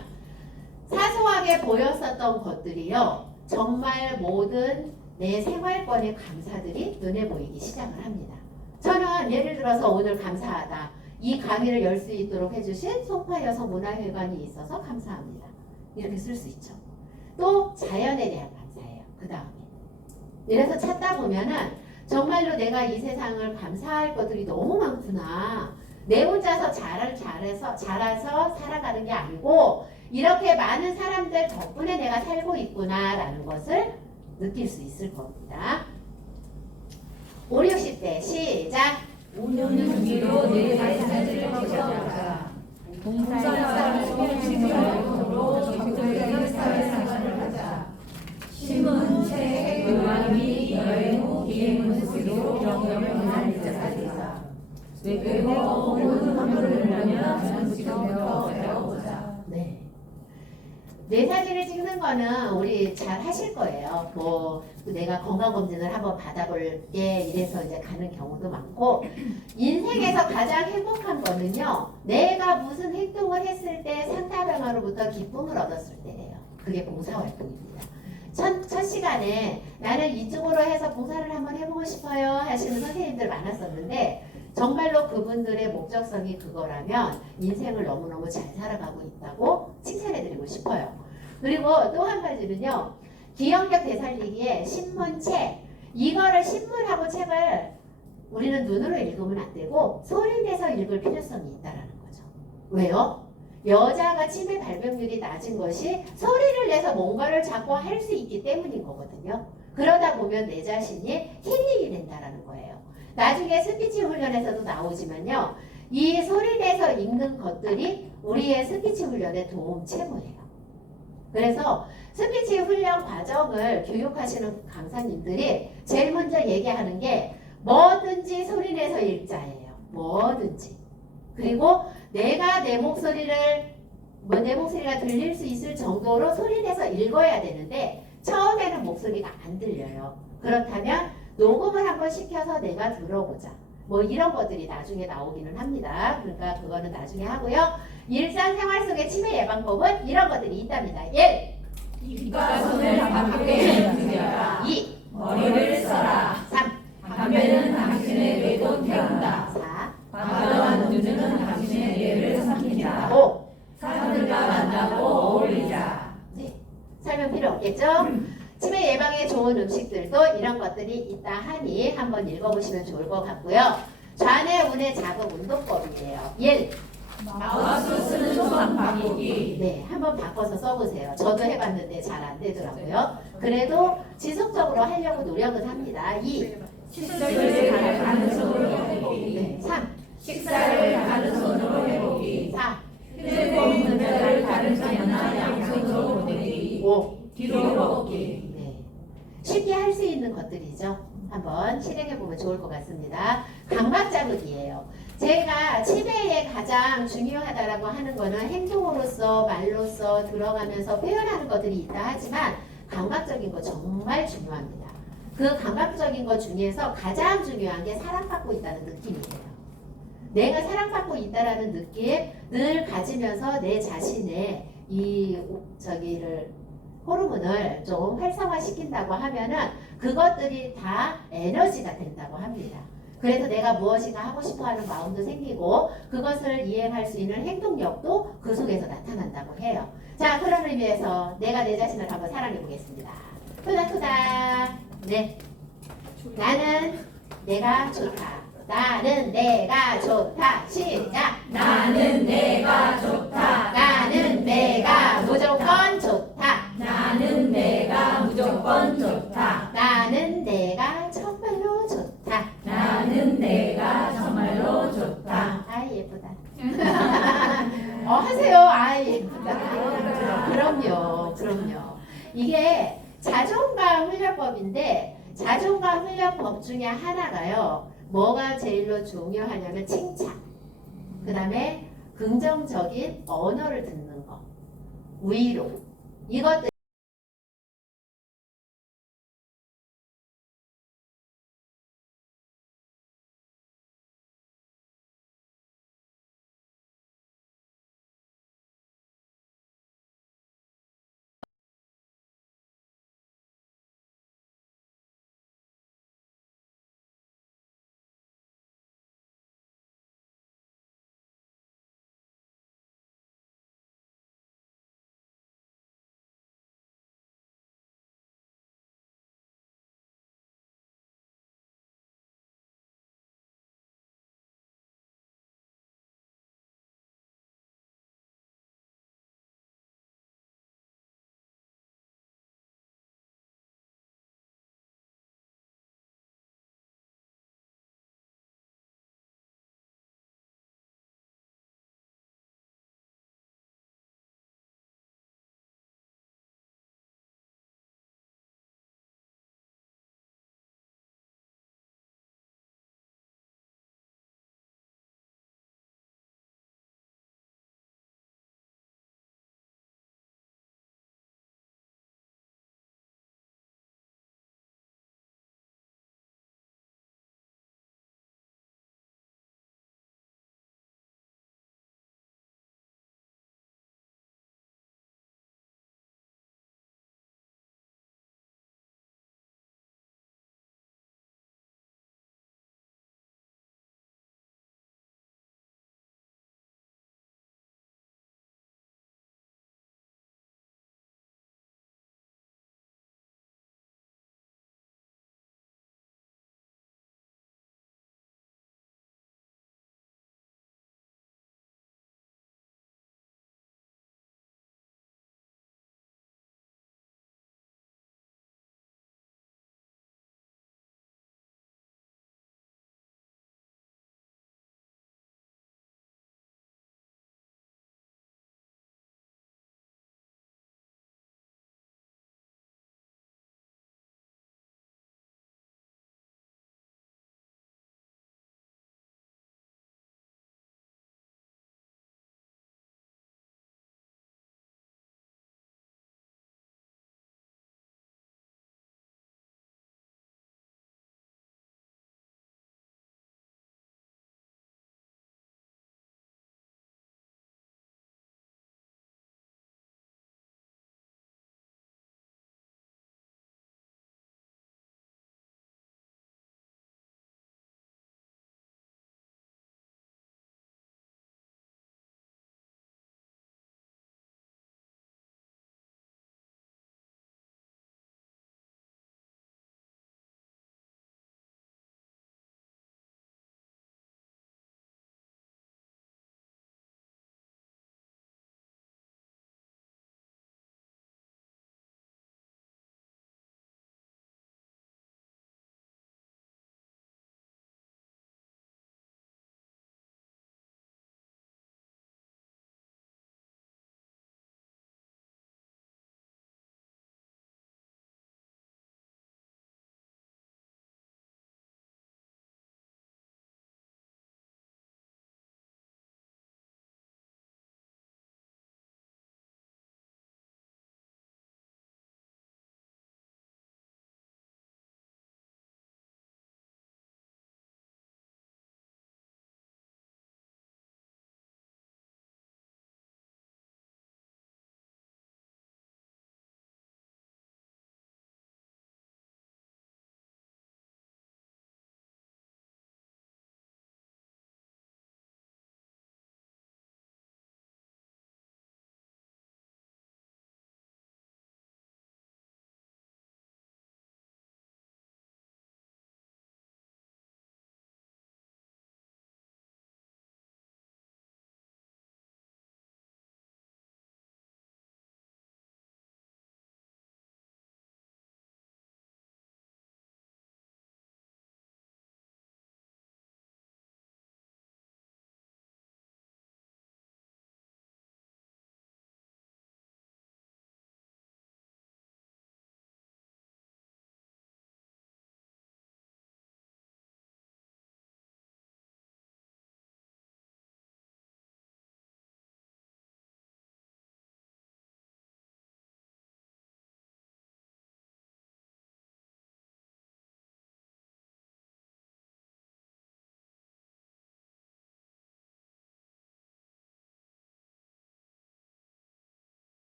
사소하게 보였었던 것들이요. 정말 모든 내 생활권의 감사들이 눈에 보이기 시작을 합니다. 저는 예를 들어서 오늘 감사하다. 이 강의를 열 수 있도록 해주신 송파여성문화회관이 있어서 감사합니다. 이렇게 쓸 수 있죠. 또 자연에 대한 감사예요. 그 다음에 이래서 찾다 보면은 정말로 내가 이 세상을 감사할 것들이 너무 많구나. 내 혼자서 자라서 살아가는 게 아니고 이렇게 많은 사람들 덕분에 내가 살고 있구나라는 것을 느낄 수 있을 겁니다. 5, 60대 시작. 5년 주기로 내 자신을 지켜보자. 봉사활동 실천으로 적극적인 사회생활을 하자. 신문, 책, 음악 및 여행 후 비행을 쓰기로 경험을 날리자. 외국어 혹은 한글을 배우면 전문직으로 배워보자. 네. 내 사진을 찍는 거는 우리 잘 하실 거예요. 뭐 내가 건강검진을 한번 받아볼게 이래서 이제 가는 경우도 많고 인생에서 가장 행복한 거는요. 내가 무슨 행동을 했을 때 상대방으로부터 기쁨을 얻었을 때예요. 그게 봉사활동입니다. 첫 시간에 나는 이쪽으로 해서 봉사를 한번 해보고 싶어요 하시는 선생님들 많았었는데 정말로 그분들의 목적성이 그거라면 인생을 너무너무 잘 살아가고 있다고 칭찬해드리고 싶어요. 그리고 또 한 가지는요. 기억력 되살리기에 신문, 책 이거를 신문하고 책을 우리는 눈으로 읽으면 안 되고 소리 내서 읽을 필요성이 있다는 거죠. 왜요? 여자가 치매 발병률이 낮은 것이 소리를 내서 뭔가를 자꾸 할 수 있기 때문인 거거든요. 그러다 보면 내 자신이 힐링이 된다는 거예요. 나중에 스피치 훈련에서도 나오지만요. 이 소리 내서 읽는 것들이 우리의 스피치 훈련에 도움 최고예요. 그래서 스피치 훈련 과정을 교육하시는 강사님들이 제일 먼저 얘기하는 게 뭐든지 소리 내서 읽자예요. 뭐든지. 그리고 내가 내 목소리가 들릴 수 있을 정도로 소리 내서 읽어야 되는데 처음에는 목소리가 안 들려요. 그렇다면 녹음을 한번 시켜서 내가 들어보자. 뭐 이런 것들이 나중에 나오기는 합니다. 그러니까 그거는 나중에 하고요. 일상생활 속의 치매 예방법은 이런 것들이 있답니다. 1. 입과 손을 바쁘게 움직여라. 2. 머리를 써라. 3. 담배는 당신의 뇌도 태운다. 4. 과도한 음주는 당신의 뇌를 삼킨다. 5. 사람들과 만나고 어울리자. 네. 설명 필요 없겠죠? 치매 예방에 좋은 음식들도 이런 것들이 있다 하니 한번 읽어보시면 좋을 것 같고요. 좌뇌 우뇌 자극 운동법이에요. 1. 마우스 쓰는 손 바꾸기. 네, 한번 바꿔서 써보세요. 저도 해봤는데 잘 안 되더라고요. 그래도 지속적으로 하려고 노력은 합니다. 2. 식사를 다른 손으로 해보기. 네, 3. 식사를 다른 손으로 해보기. 4. 휴대폰 문자를 다른 손이나 양손으로 보내기. 5. 뒤로 걷기. 네. 쉽게 할 수 있는 것들이죠. 한번 실행해보면 좋을 것 같습니다. 감각 자극이에요. 제가 치매에 가장 중요하다라고 하는 거는 행동으로서 말로써 들어가면서 표현하는 것들이 있다 하지만 감각적인 거 정말 중요합니다. 그 감각적인 것 중에서 가장 중요한 게 사랑받고 있다는 느낌이에요. 내가 사랑받고 있다라는 느낌 늘 가지면서 내 자신의 호르몬을 좀 활성화시킨다고 하면은 그것들이 다 에너지가 된다고 합니다. 그래서 내가 무엇인가 하고 싶어하는 마음도 생기고 그것을 이행할 수 있는 행동력도 그 속에서 나타난다고 해요. 자, 그런 의미에서 내가 내 자신을 한번 사랑해 보겠습니다. 토닥토닥. 네. 나는 내가 좋다. 나는 내가 좋다. 시작. 나는 내가 좋다. 나는 내가 무조건 좋다. 나는 내가 무조건 좋다. 나는 내가 정말로 좋다. 나는 내가 정말로 좋다. 아이 예쁘다. 하세요. 아이 예쁘다. 그럼요. 이게 자존감 훈련법인데 자존감 훈련법 중에 하나가요. 뭐가 제일로 중요하냐면 칭찬. 그 다음에 긍정적인 언어를 듣는 거. 위로. 이것들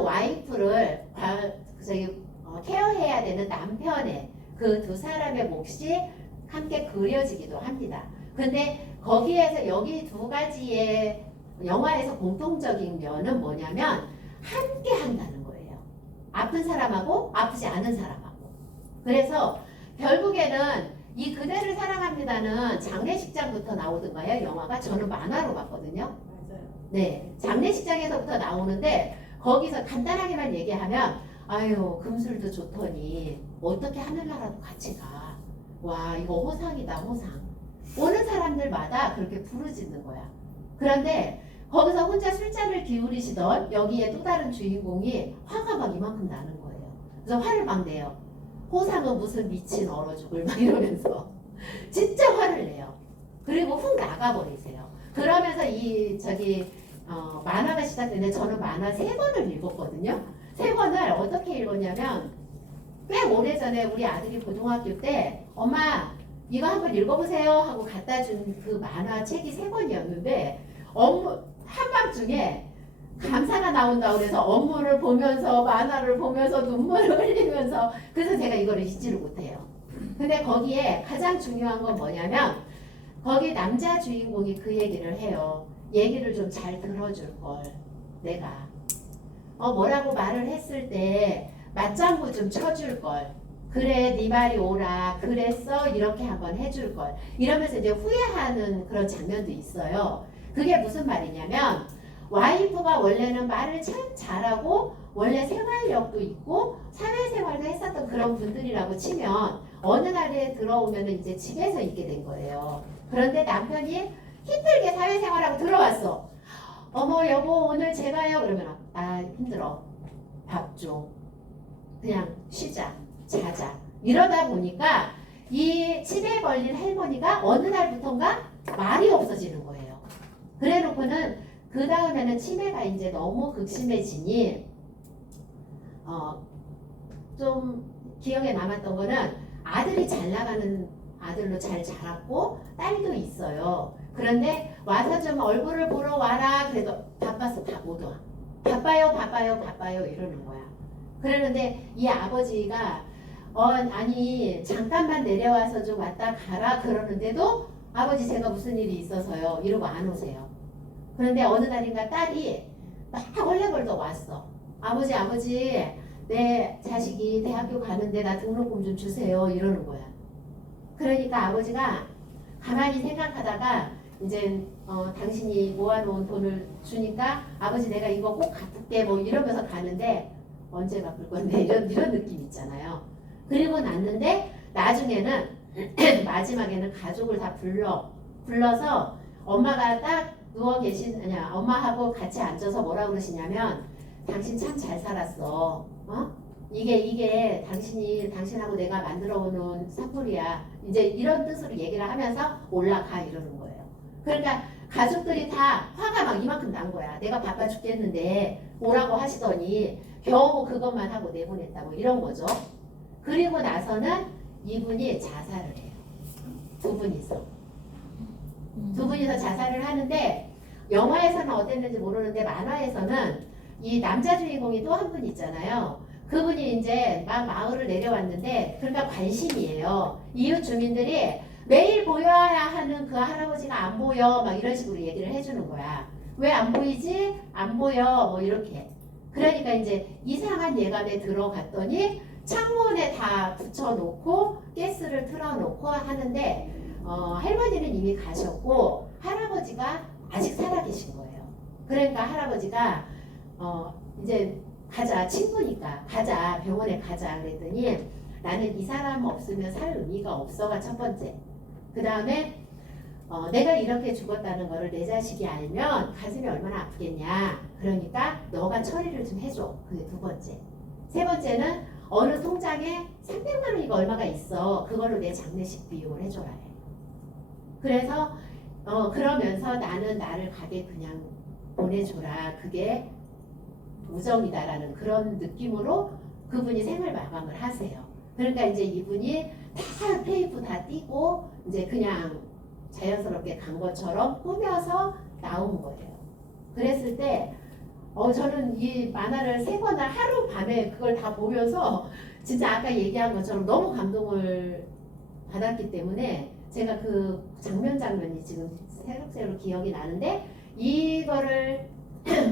와이프를 케어해야 되는 남편의 그 두 사람의 몫이 함께 그려지기도 합니다. 근데 거기에서 여기 두 가지의 영화에서 공통적인 면은 뭐냐면 함께 한다는 거예요. 아픈 사람하고 아프지 않은 사람하고. 그래서 결국에는 이 그대를 사랑합니다는 장례식장부터 나오던가요? 영화가 저는 만화로 봤거든요. 맞아요. 네, 장례식장에서부터 나오는데 거기서 간단하게만 얘기하면 아유 금술도 좋더니 어떻게 하늘나라도 같이 가. 와 이거 호상이다 호상. 오는 사람들마다 그렇게 부르짖는 거야. 그런데 거기서 혼자 술잔을 기울이시던 여기에 또 다른 주인공이 화가 막 이만큼 나는 거예요. 그래서 화를 막 내요. 호상은 무슨 미친 얼어 죽을 막 이러면서 진짜 화를 내요. 그리고 훅 나가버리세요. 그러면서 만화가 시작되는데 저는 만화 3권을 읽었거든요. 3권을 어떻게 읽었냐면 꽤 오래전에 우리 아들이 고등학교 때 엄마 이거 한번 읽어보세요 하고 갖다 준 그 만화 책이 3권이었는데 한밤중에 감사가 나온다고 그래서 업무를 보면서 만화를 보면서 눈물을 흘리면서 그래서 제가 이거를 잊지를 못해요. 근데 거기에 가장 중요한 건 뭐냐면 거기 남자 주인공이 그 얘기를 해요. 얘기를 좀 잘 들어줄 걸 내가 뭐라고 말을 했을 때 맞장구 좀 쳐줄 걸 그래 네 말이 옳아 그랬어 이렇게 한번 해줄 걸 이러면서 이제 후회하는 그런 장면도 있어요. 그게 무슨 말이냐면 와이프가 원래는 말을 참 잘하고 원래 생활력도 있고 사회생활도 했었던 그런 분들이라고 치면 어느 날에 들어오면 이제 집에서 있게 된 거예요. 그런데 남편이 힘들게 사회생활하고 들어왔어. 어머 여보 오늘 제가요 그러면 나 힘들어 밥 줘 그냥 쉬자 자자 이러다 보니까 이 치매 걸린 할머니가 어느 날부턴가 말이 없어지는 거예요. 그래 놓고는 그 다음에는 치매가 이제 너무 극심해지니 좀 기억에 남았던 거는 아들이 잘 나가는 아들로 잘 자랐고 딸도 있어요. 그런데 와서 좀 얼굴을 보러 와라 그래도 바빠서 다 못 와. 바빠요 이러는 거야. 그러는데 이 아버지가 아니 잠깐만 내려와서 좀 왔다 가라 그러는데도 아버지 제가 무슨 일이 있어서요 이러고 안 오세요. 그런데 어느 날인가 딸이 막 헐레벌떡 왔어. 아버지 내 자식이 대학교 가는데 나 등록금 좀 주세요 이러는 거야. 그러니까 아버지가 가만히 생각하다가 이제 당신이 모아놓은 돈을 주니까 아버지 내가 이거 꼭 갚을게 뭐 이러면서 가는데 언제 갚을 건데 이런 느낌 있잖아요. 그리고 났는데 나중에는 마지막에는 가족을 다 불러서 엄마가 딱 누워 엄마하고 같이 앉아서 뭐라 그러시냐면 당신 참 잘 살았어. 이게 당신하고 내가 만들어 놓은 산불이야. 이제 이런 뜻으로 얘기를 하면서 올라가 이러는 거예요. 그러니까 가족들이 다 화가 막 이만큼 난 거야. 내가 바빠 죽겠는데 오라고 하시더니 겨우 그것만 하고 내보냈다 뭐 이런 거죠. 그리고 나서는 이분이 자살을 해요. 두 분이서 자살을 하는데 영화에서는 어땠는지 모르는데 만화에서는 이 남자 주인공이 또 한 분 있잖아요. 그분이 이제 막 마을을 내려왔는데 그러니까 관심이에요. 이웃 주민들이 매일 보여야 하는 그 할아버지가 안 보여 막 이런 식으로 얘기를 해주는 거야. 왜 안 보이지? 안 보여 뭐 이렇게. 그러니까 이제 이상한 예감에 들어갔더니 창문에 다 붙여놓고 가스를 틀어놓고 하는데 할머니는 이미 가셨고 할아버지가 아직 살아계신 거예요. 그러니까 할아버지가 이제 가자 친구니까 가자 병원에 가자 그랬더니 나는 이 사람 없으면 살 의미가 없어가 첫 번째. 그 다음에 내가 이렇게 죽었다는 거를 내 자식이 알면 가슴이 얼마나 아프겠냐. 그러니까 너가 처리를 좀 해줘. 그게 두 번째. 세 번째는 어느 통장에 300만 원이가 얼마가 있어. 그걸로 내 장례식 비용을 해줘라 해. 그래서 그러면서 나는 나를 가게 그냥 보내줘라. 그게 우정이다라는 그런 느낌으로 그분이 생을 마감을 하세요. 그러니까 이제 이분이 다 테이프 다 띄고 이제 그냥 자연스럽게 간 것처럼 꾸며서 나온 거예요. 그랬을 때 저는 이 만화를 3권 하루 밤에 그걸 다 보면서 진짜 아까 얘기한 것처럼 너무 감동을 받았기 때문에 제가 그 장면이 지금 새록새록 기억이 나는데 이거를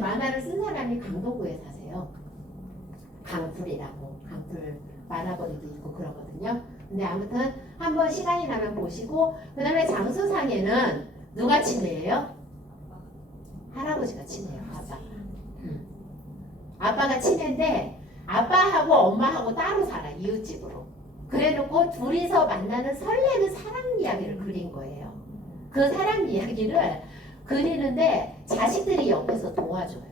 만화를 쓴 사람이 강동구에 사세요. 강풀이라고 강풀 만화거리도 있고 그러거든요. 근데 아무튼 한번 시간이 나면 보시고 그 다음에 장수상에는 누가 치매예요? 할아버지가 치매예요. 아빠. 아빠가 치매인데 아빠하고 엄마하고 따로 살아 이웃집으로. 그래놓고 둘이서 만나는 설레는 사랑 이야기를 그린 거예요. 그 사랑 이야기를 그리는데 자식들이 옆에서 도와줘요.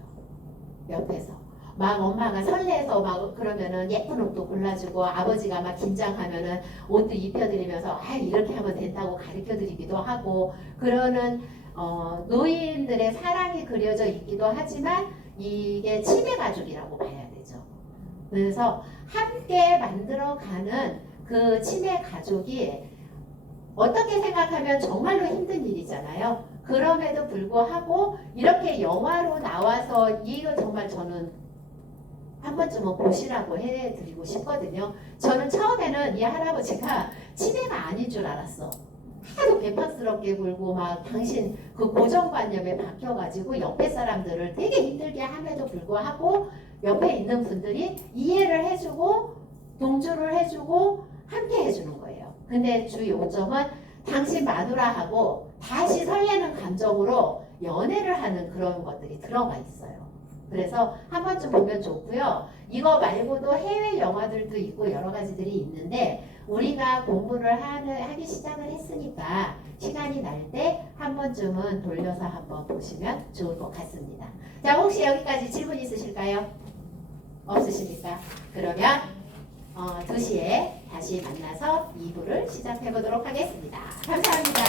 옆에서. 막 엄마가 설레서 막 그러면은 예쁜 옷도 골라주고 아버지가 막 긴장하면은 옷도 입혀드리면서 이렇게 하면 된다고 가르쳐드리기도 하고 그러는 노인들의 사랑이 그려져 있기도 하지만 이게 치매 가족이라고 봐야 되죠. 그래서 함께 만들어가는 그 치매 가족이 어떻게 생각하면 정말로 힘든 일이잖아요. 그럼에도 불구하고 이렇게 영화로 나와서 이거 정말 저는 한 번쯤은 보시라고 해드리고 싶거든요. 저는 처음에는 이 할아버지가 치매가 아닌 줄 알았어. 하도 배팍스럽게 굴고 막 당신 그 고정관념에 박혀가지고 옆에 사람들을 되게 힘들게 함에도 불구하고 옆에 있는 분들이 이해를 해주고 동조를 해주고 함께 해주는 거예요. 근데 주 요점은 당신 마누라하고 다시 설레는 감정으로 연애를 하는 그런 것들이 들어가 있어요. 그래서 한 번쯤 보면 좋고요. 이거 말고도 해외 영화들도 있고 여러 가지들이 있는데 우리가 공부를 하기 시작을 했으니까 시간이 날 때 한 번쯤은 돌려서 한번 보시면 좋을 것 같습니다. 자, 혹시 여기까지 질문 있으실까요? 없으십니까? 그러면 2시에 다시 만나서 2부를 시작해 보도록 하겠습니다. 감사합니다.